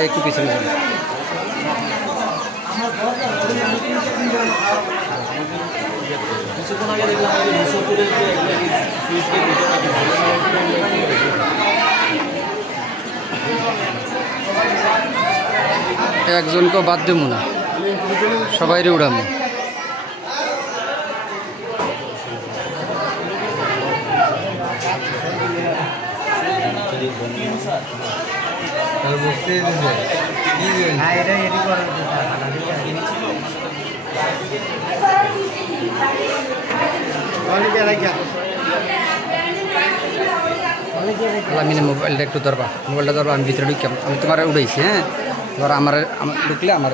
ভাই একটু পিছনে যান। কিছুক্ষণ আগে দেখলাম একজনকেও বাদ দেবো না, সবাইরে উড়ামো। আমি মোবাইলটা একটু ধরবা, মোবাইলটা ধরবা, আমি ভিতরে ঢুকি, আমি তোমার উড়াইছি। হ্যাঁ, এবার আমার ঢুকলে আমার